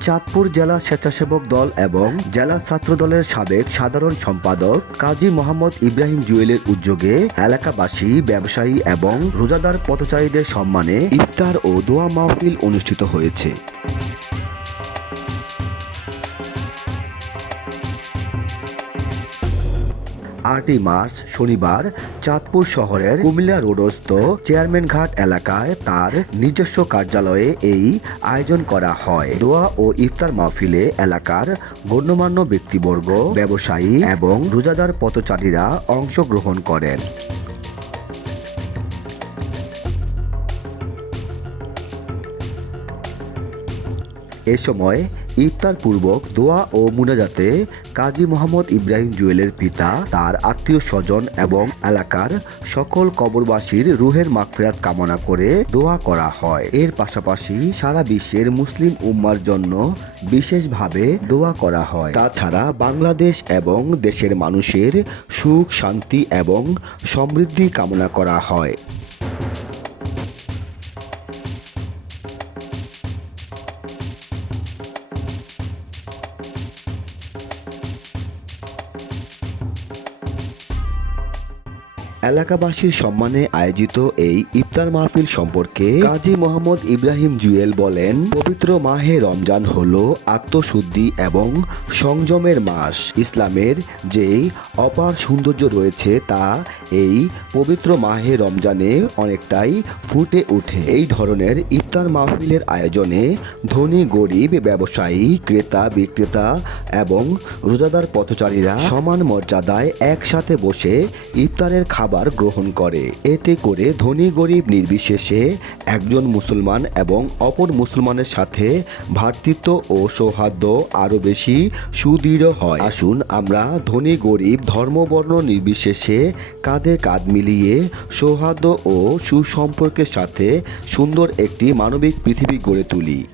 চাঁদপুর জেলা স্বেচ্ছাসেবক দল এবং জেলা ছাত্র দলের সাবেক সাধারণ সম্পাদক কাজী মোহাম্মদ ইব্রাহিম জুয়েলের উদ্যোগে এলাকাবাসী, ব্যবসায়ী এবং রোজাদার পথচারীদের সম্মানে ইফতার ও দোয়া মাহফিল অনুষ্ঠিত হয়েছে। আটই মার্চ শনিবার চাঁদপুর শহরের কুমিল্লা রোডস্থ চেয়ারম্যান ঘাট এলাকায় তার নিজস্ব কার্যালয়ে এই আয়োজন করা হয়। দোয়া ও ইফতার মাহফিলে এলাকার গণ্যমান্য ব্যক্তিবর্গ, ব্যবসায়ী এবং রোজাদার পথচারীরা অংশগ্রহণ করেন। এ সময় ইফতার পূর্বক দোয়া ও মুনাজাতে কাজী মোহাম্মদ ইব্রাহিম জুয়েলের পিতা, তার আত্মীয় স্বজন এবং এলাকার সকল কবরবাসীর রুহের মাগফিরাত কামনা করে দোয়া করা হয়। এর পাশাপাশি সারা বিশ্বের মুসলিম উম্মার জন্য বিশেষভাবে দোয়া করা হয়। তাছাড়া বাংলাদেশ এবং দেশের মানুষের সুখ, শান্তি এবং সমৃদ্ধি কামনা করা হয়। এলাকাবাসীর সম্মানে আয়োজিত এই ইফতার মাহফিল সম্পর্কে কাজী মোহাম্মদ ইব্রাহিম জুয়েল বলেন, পবিত্র মাহে রমজান হল আত্মশুদ্ধি এবং সংযমের মাস। ইসলামের যেই অপার সৌন্দর্য রয়েছে তা এই পবিত্র মাহে রমজানে অনেকটাই ফুটে ওঠে। এই ধরনের ইফতার মাহফিলের আয়োজনে ধনী, গরিব, ব্যবসায়ী, ক্রেতা, বিক্রেতা এবং রোজাদার পথচারীরা সমান মর্যাদায় একসাথে বসে ইফতারের খাবার গ্রহণ করে। এতে করে ধনী গরিব নির্বিশেষে একজন মুসলমান এবং অপর মুসলমানের সাথে ভ্রাতৃত্ব ও সৌহার্দ্য আরও বেশি সুদৃঢ় হয়। আসুন আমরা ধনী গরিব ধর্মবর্ণ নির্বিশেষে কাঁধে কাঁধ মিলিয়ে সৌহার্দ্য ও সুসম্পর্কের সাথে সুন্দর একটি মানবিক পৃথিবী গড়ে তুলি।